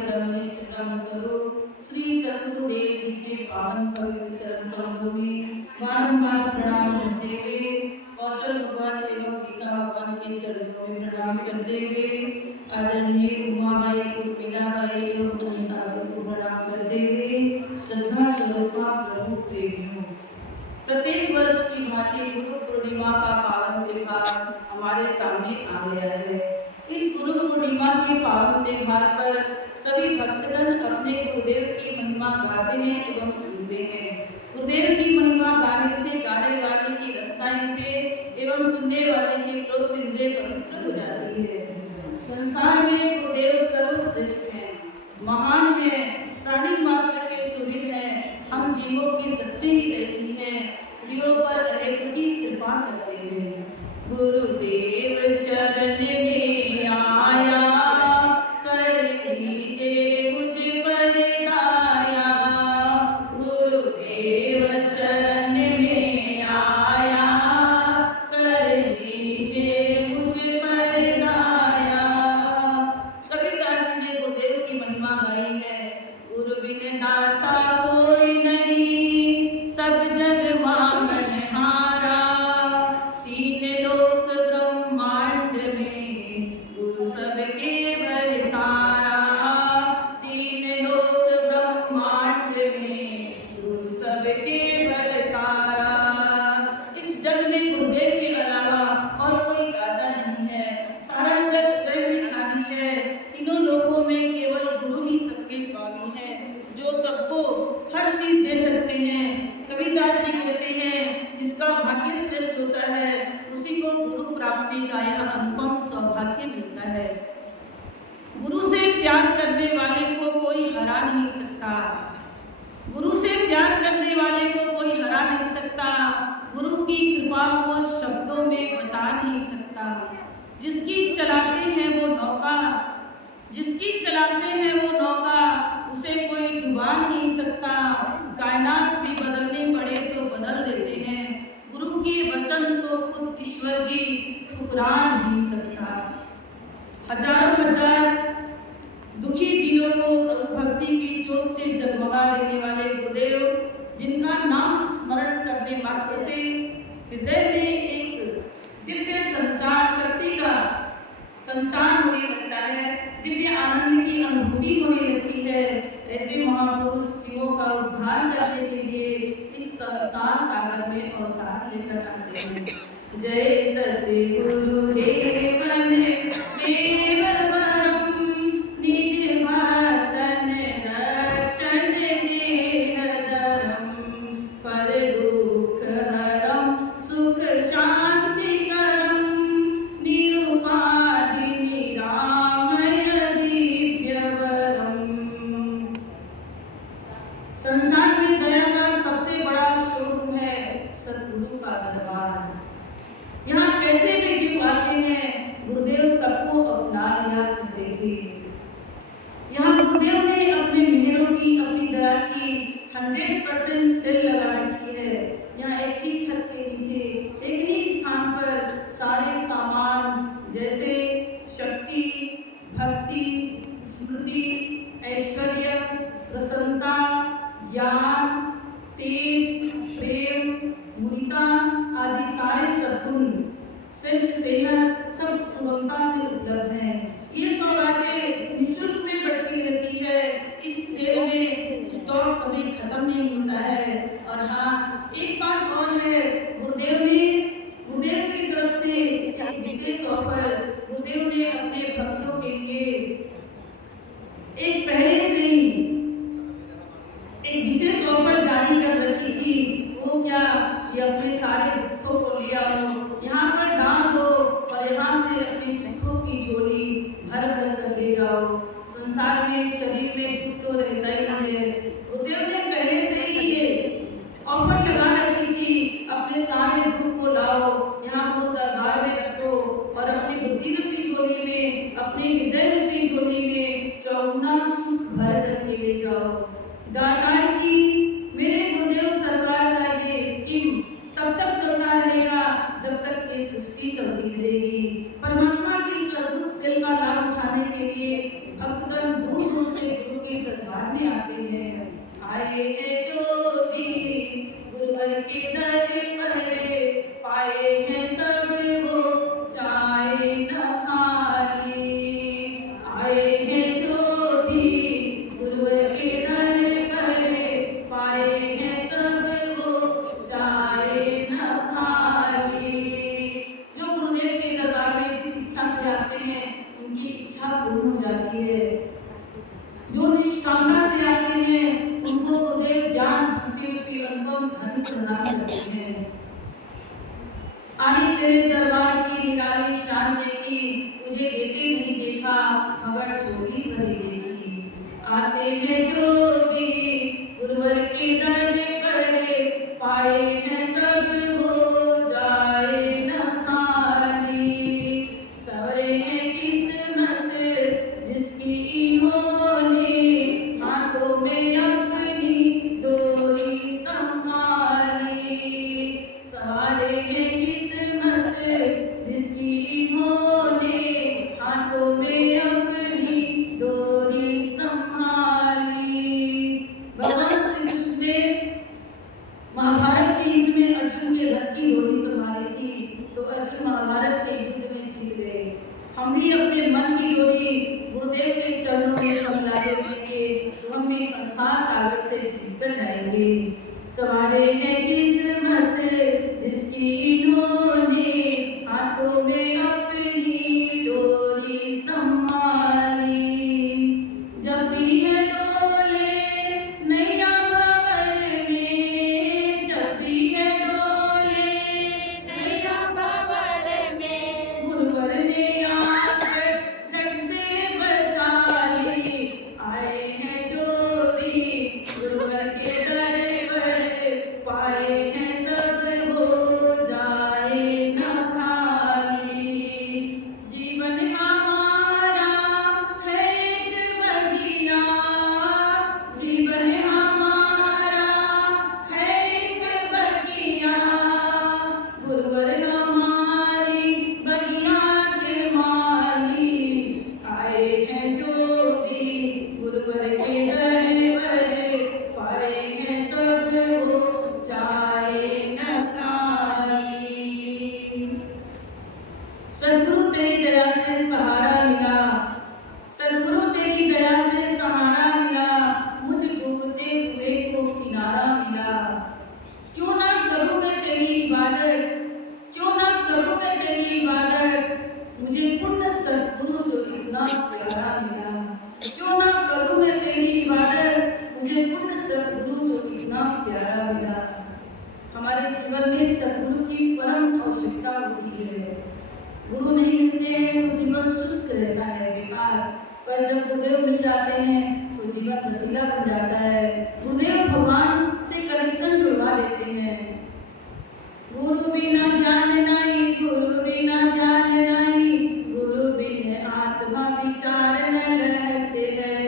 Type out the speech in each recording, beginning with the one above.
ब्रह्मनिष्ठ ब्रह्म स्वरूप श्री सतगुरुदेव जी के पावन पवित्र चरण कमलों में बारंबार प्रणाम करते हुए कौशल भगवान एवं गीता भगवान के चरणों में प्रणाम करते हुए आदरणीय उमाबाई मीराबाई एवं अनिताबाई को प्रणाम करते हुए श्रद्धा स्वरूपा प्रभु प्रेमियों, प्रत्येक वर्ष की भांति गुरु पूर्णिमा का पावन त्योहार हमारे सामने आ गया है। इस गुरु पूर्णिमा के पावन त्योहार पर सभी भक्तगण अपने गुरुदेव की महिमा गाते हैं एवं सुनते हैं। गुरुदेव की महिमा गाने से गाने वाले की रसना इंद्रिय एवं सुनने वाले की श्रोत्र इंद्रिय पवित्र हो जाती है। संसार में गुरुदेव सर्वश्रेष्ठ हैं, महान हैं, प्राणी मात्र के सुहृद हैं। हम जीवों की सच्ची ऐसी हैं, जीवों पर अनेक की कृपा करते हैं। गुरुदेव शरण में आया, कर दीजिए मुझ पर दया। गुरुदेव शरण में आया, कर दीजिए मुझ पर दया। कबीरदास जी ने गुरुदेव की महिमा गाई है। गुरु बिन दाता कोई नहीं, सब जग मांगनहारा। तीन लोक ब्रह्मांड में गुरु सबके भरतारा। तीन लोक ब्रह्मांड में गुरु सबके भरतारा। इस जग में गुरुदेव के अलावा और कोई दाता नहीं है। सारा जग स्वयं ही खाली है। तीनों लोकों में केवल गुरु ही सबके स्वामी है, जो सबको हर चीज दे सकते हैं। कबीरदास जी कहते हैं, जिसका भाग्य श्रेष्ठ होता है उसी को गुरु प्राप्ति का यह अनुपम सौभाग्य मिलता है। गुरु से प्यार करने वाले को कोई हरा नहीं सकता। गुरु से प्यार करने वाले को कोई हरा नहीं सकता। गुरु की कृपा को शब्दों में बता नहीं सकता। जिसकी चलाते हैं वो नौका, जिसकी चलाते हैं वो नौका, उसे कोई डुबा नहीं सकता। कायनात भी बदलने पड़े तो बदल देते हैं। गुरु के वचन तो खुद ईश्वर भी ठुकरा नहीं सकता। हजारों हजार दुखी दिलों को प्रभु भक्ति की ज्योत से जगमगा देने वाले गुरुदेव, जिनका नाम स्मरण करने मात्र से हृदय में एक दिव्य संचार शक्ति का संचार होने लगता है, दिव्य आनंद की अनुभूति होने लगती है। ऐसे महापुरुष जीवों का उद्धार करने के लिए इस संसार सागर में अवतार लेकर आते हैं। जय सतगुरु देवन देव वरम, निज भक्तन रक्षण देह धरम। पर दुख हरम सुख शांति करम, निरुपाधि निरामय दिव्य वरम। संसार में दया का सबसे बड़ा शोरूम है सतगुरु का दरबार। यहाँ कैसे भी जीव आते हैं, गुरुदेव सबको अपना लिया करते थे। यहाँ गुरुदेव ने अपने मेहरों की, अपनी दया की 100% सेल लगा रखी है। यहाँ एक ही छत के नीचे, एक ही स्थान पर सारे सामान जैसे शक्ति, भक्ति, स्मृति, ऐश्वर्य, प्रसन्नता, ज्ञान, तेज, प्रेम, मुदिता आदि सारे सद्गुण, श्रेष्ठ सेहत सब सुगमता से उपलब्ध है। ये सौगातें निःशुल्क में बढ़ती रहती है। इस सेल में स्टॉक कभी खत्म नहीं होता है। और हाँ, एक बात और है, गुरुदेव की तरफ से एक विशेष ऑफर गुरुदेव ने अपने भक्तों के लिए एक पहले से ही एक विशेष ऑफर जारी कर रखी थी। वो क्या, ये अपने सारे दुखों को ले आओ, यहाँ पर डाल दो और यहाँ से अपने सुखों की झोली भर भर कर ले जाओ। संसार में शरीर में दुख तो रहता ही है। गुरुदेव ने पहले से ही ये ऑफर लगा रखी थी, अपने सारे दुख को लाओ, यहाँ गुरु दरबार में रखो और अपनी बुद्धि रूपी झोली में, अपने हृदय रूपी झोली में चौगुना सुख भर करके ले जाओ। दातार की मेरे गुरुदेव सरकार का ये स्कीम तब तक चलता रहेगा जब तक ये सृष्टि चलती रहेगी। परमात्मा की इस अद्भुत सेल का लाभ उठाने के लिए भक्तगण दूर दूर से दरबार में आते हैं। आए हैं जो भी गुरुवर के दर पर, पाए हैं सब वो जाए न खाली। आए हैं जो भी गुरुवर के दर पर, पाए हैं सब वो जाए न खाली। जो गुरुदेव के दरबार में जिस इच्छा से आते हैं उनकी इच्छा पूर्ण हो जाती है। जो निष्कामता से आते हैं उनको गुरुदेव ज्ञान भक्ति रूपी अनुपम धन प्रदान करते हैं। आई तेरे दरबार की निराली शान देखी, तुझे देते नहीं देखा मगर झोली भरी देखी। आते हैं जो भी गुरुवर के दर पर, पाए हैं सब वो जाए न खाली। सवरे हैं किस्मत जिसकी इन्होंने, हाथों में अपनी डोरी संभाली। सवारे हैं किस्मत जिसकी इन्होंने, हाथों में अपनी डोरी संभाली। भगवान श्री कृष्ण ने महाभारत के युद्ध में अर्जुन के रथ की डोरी संभाली थी, तो अर्जुन महाभारत के युद्ध में जीत गए। हम भी अपने मन की डोरी गुरुदेव के चरणों में संभला देंगे तो हम भी संसार सागर से जीत कर जाएंगे। सवारे हैं किस्मत जिसकी इन्होंने, हाथों में अपनी डोरी संभाली। जब भी है डोले नैया भंवर में, जब भी है डोले नैया भंवर में, गुरुवर ने आकर झट से बचा ली। आए हैं जो भी गुरुवर के दर पर, पाए हैं सब वो जाए न खाली। जीवन हमारा है एक बगिया, जीवन हमारा है एक बगिया, गुरुवर हमारी बगिया के माली। आए हैं जो भी गुरुवर के दर पर, पाए हैं सब वो जाए न खाली। सद्गुरु तेरी दया से सहारा मिला, सद्गुरु तेरी दया से सहारा मिला, मुझ डूबते हुए को किनारा मिला। क्यों ना करूं मैं तेरी इबादत, क्यों ना करूं मैं तेरी इबादत, मुझे पुण्य सद्गुरु जो इतना प्यारा मिला। क्यों ना करूं मैं तेरी इबादत, मुझे पुण्य सद्गुरु जो इतना प्यारा मिला। हमारे जीवन में सद्गुरु की परम आवश्यकता होती है। गुरु नहीं मिलते हैं तो जीवन शुष्क रहता है, बेकार। पर जब गुरुदेव मिल जाते हैं तो जीवन रसीला बन जाता है। गुरुदेव भगवान से कनेक्शन जुड़वा देते हैं। गुरु बिना ज्ञान नहीं, गुरु बिना ध्यान नहीं, गुरु बिन आत्मा विचार न लहते हैं।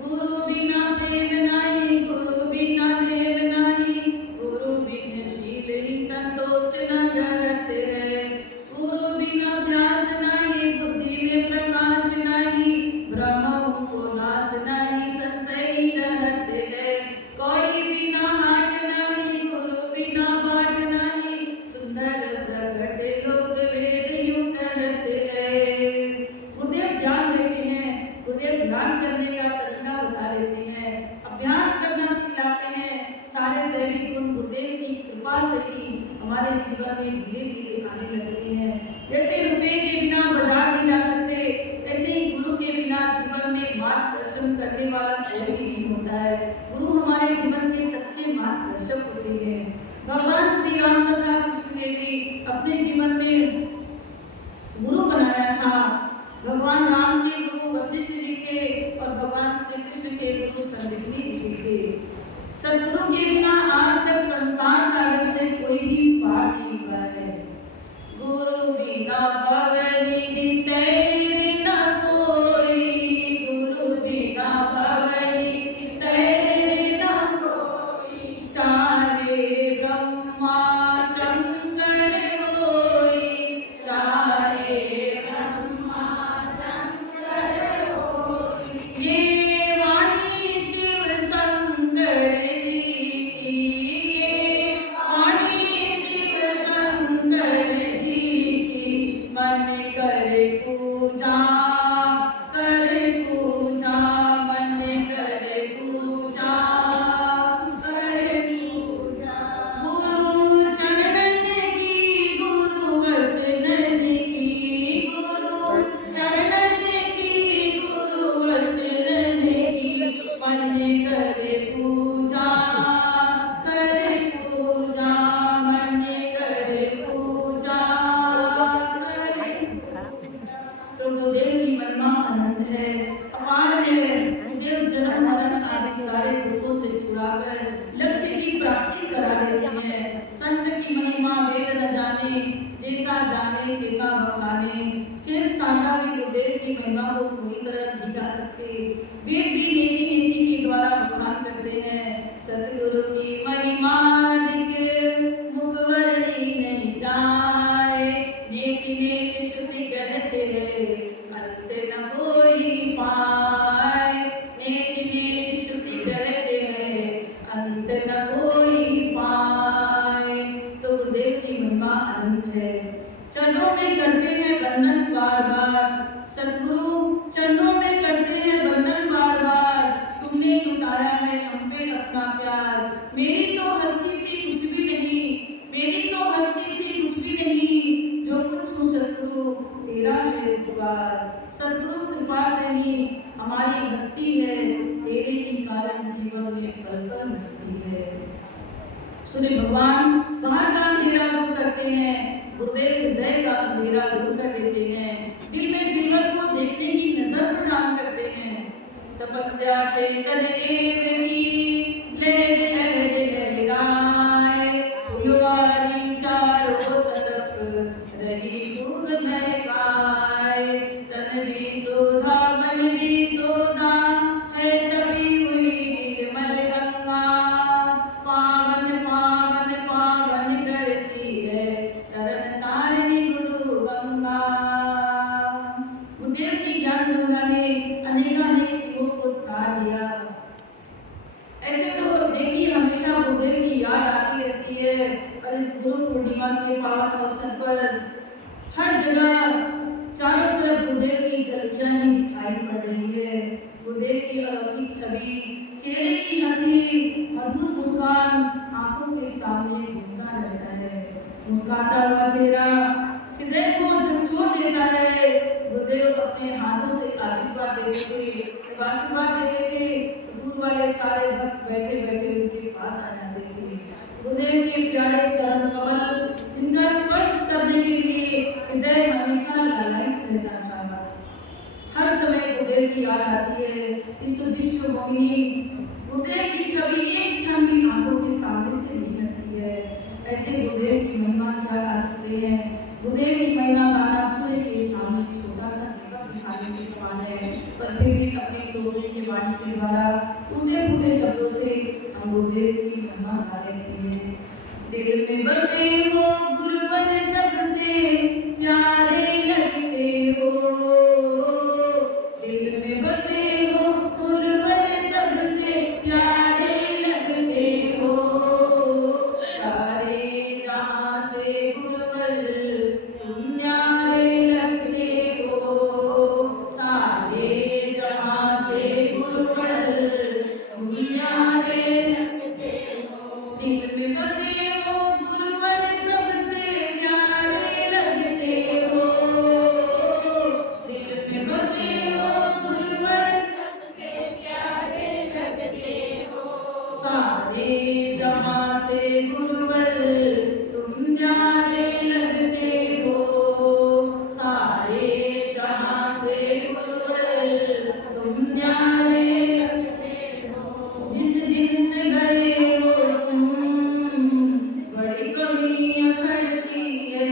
गुरु बिना प्रेम नहीं, गुरु बिना नेम नहीं, गुरु बिन शील ही संतोष न रहते हैं। गुरु बिना अभ्यास नहीं, बुद्धि में प्रकाश नहीं, ब्रह्म को नाश नहीं, संशय ही रहते हैं। कौड़ी बिना हाट नहीं, गुरु बिना बाट नहीं, सुंदर प्रगट लोक भेद यूं कहते हैं। गुरुदेव ज्ञान देते हैं, गुरुदेव ध्यान करने का तरीका बता देते हैं, अभ्यास करना सिखलाते हैं। सारे दैविक गुण गुरुदेव की कृपा से ही हमारे जीवन में धीरे धीरे आने लगते हैं। जैसे रुपये के बिना बाजार नहीं जा सकते, ऐसे ही गुरु के बिना जीवन में मार्गदर्शन करने वाला कोई भी नहीं होता है। गुरु हमारे जीवन के सच्चे मार्गदर्शक होते हैं। भगवान श्री राम तथा कृष्ण ने भी अपने जीवन में गुरु बनाया था। भगवान राम के गुरु वशिष्ठ जी थे और भगवान श्री कृष्ण के गुरु संदीपनी ऋषि थे। सद्गुरु के बिना आज तक संसार सागर से कोई भी पार नहीं हुआ है। गुरु बिना भव निधि तैर न कोई, गुरु बिना भव निधि तैर न कोई, चाहे ब्रह्मा शंकर होई, चाहे ब्रह्मा शंकर होई। ये वाणी शिव नहीं गा सकते। वेद भी नीति नीति के द्वारा बखान करते हैं। सतगुरु की महिमा अधिक मुख वर्णी नहीं जाए, नेति नेति श्रुति कहते हैं अंत न कोई पाए, नेति नेति श्रुति कहते हैं अंत न कोई पाए। तो गुरुदेव की महिमा अनंत है। चरणों में करते हैं वंदन बार बार, सतगुरु चरणों में करते हैं वंदन बार बार, तुमने लुटाया है हम पे अपना प्यार। मेरी तो हस्ती थी कुछ भी नहीं, मेरी तो हस्ती थी कुछ भी नहीं, जो कुछ हूँ सतगुरु तेरा है उपकार। सतगुरु कृपा से ही हमारी हस्ती है, तेरे ही कारण जीवन में पल पल मस्ती है। सूर्य भगवान बाहर का अंधेरा दूर करते हैं, गुरुदेव हृदय का अंधेरा दूर कर देते हैं, दिल में दिलवर को देखने की नजर प्रदान करते हैं। तपस्या चैतन्य देव की लहर लहर लहराए, फुलवारी चारों तरफ रही खूब महकाए। तन भी सोधा मन भी सोधा है तभी हुई निर्मल गंगा, पावन पावन पावन करती है तरन तारिणी गुरु गंगा। गुरुदेव की ज्ञान गंगा ने अनेकानेक जीवों को तार दिया। ऐसे तो देखिए हमेशा गुरुदेव की याद आती रहती है, और इस गुरु पूर्णिमा के पावन अवसर पर हर जगह चारों तरफ गुरुदेव की झलकियां ही दिखाई पड़ रही है। गुरुदेव की अलौकिक छवि, चेहरे की हंसी, मधुर मुस्कान आंखों के सामने घूमता रहता है। मुस्कुराता हुआ चेहरा हृदय को झकझोर देता है। गुरुदेव अपने हाथों से आशीर्वाद देते थे, जब आशीर्वाद देते थे तो दूर वाले सारे भक्त बैठे बैठे उनके पास आ जाते थे। गुरुदेव के प्यारे चरण कमल जिनका स्पर्श करने के लिए हृदय हमेशा लालायित रहता था। हर समय गुरुदेव की याद आती है। इस विश्व मोहिनी गुरुदेव की छवि एक क्षण भी आंखों के सामने से नहीं हटती है। ऐसे गुरुदेव की महिमा क्या गा सकते हैं। गुरुदेव की महिमा गाना सूर्य के सामने छोटा सा दीपक दिखाने के समान है, पर फिर भी अपनी तोड़ने की वाणी के द्वारा टूटे फूटे शब्दों से हम गुरुदेव की महिमा गा लेते हैं। दिल में बसे हो गुरुवर सबसे प्यारे लगते हो, दिल में बसे हो गुरुवर सबसे प्यारे लगते हो, सारे जहां से गुरुवर तुम न्यारे लगते हो, सारे जहां से गुरुवर तुम न्यारे लगते हो। दिल में बसे हो गुरुवर सबसे प्यारे लगते हो, दिल में बसे हो गुरुवर सबसे प्यारे लगते हो, सारे जहां से गुरुवर तुम न्यारे लगते हो, सारे जहां से गुरुवर तुम न्यारे लगते हो। जिस दिन से गए हो तुम बड़ी कमी अखड़ती है,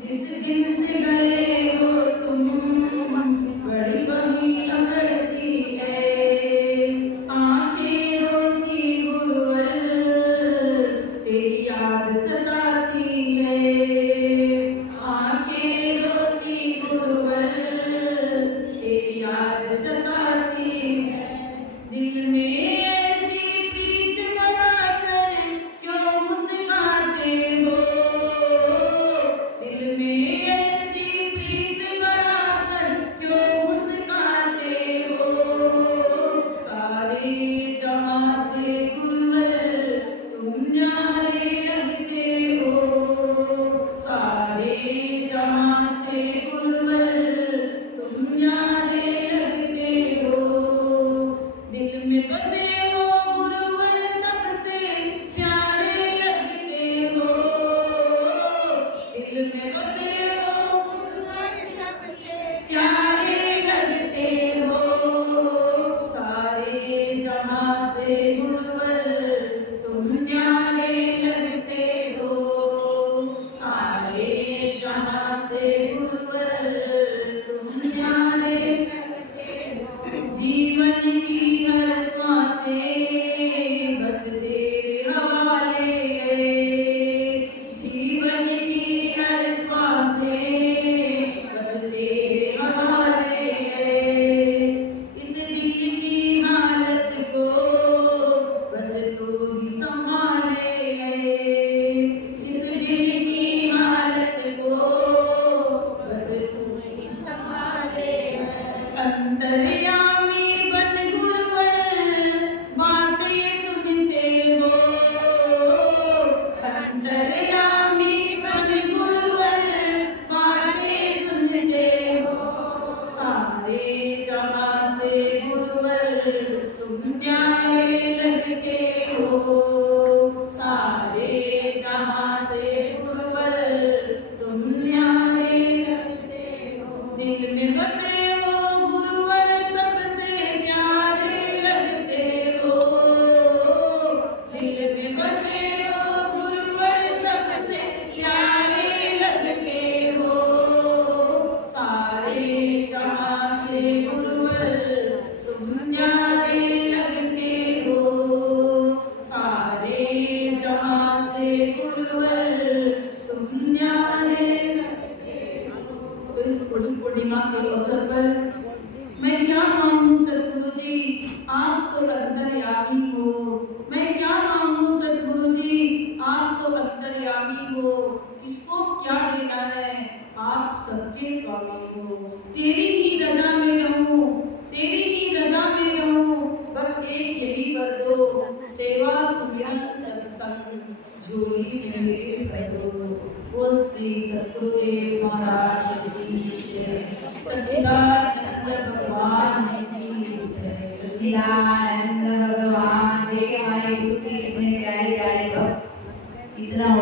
जिस दिन से गए हो तुम बड़ी कमी अखड़ती है। आंखें रोती गुरुवर तेरी याद सताती है, तुम न्यारे लगते हो, सारे जहां से गुरुवर तुम न्यारे लगते हो। दिल में बसे हो गुरुवर सबसे प्यारे लगते हो, दिल में बसे हो गुरुवर सबसे प्यारे लगते हो, सारे जहां से गुरुवर तुम न्यारे लगते हो, सारे जहां से गुरुवर तुम न्यारे लगते हो। तो इस पूर्णिमा के अवसर पर मैं क्या मांगू सतगुरु जी, आप तो अंतर्यामी हो। मैं क्या मांगू सतगुरु जी, आप तो अंतर्यामी हो। किसको क्या देना है, आप सबके स्वामी हो। तेरी ही रजा में रहूं, तेरी ही रजा में रहूं, बस एक यही वर दो, सेवा सुमिरन सत्संग झोली में मेरे भर दो। बोल श्री सतगुरुदेव महाराज की जय, सच्चिदानंद भगवान की जय, सच्चिदानंद भगवान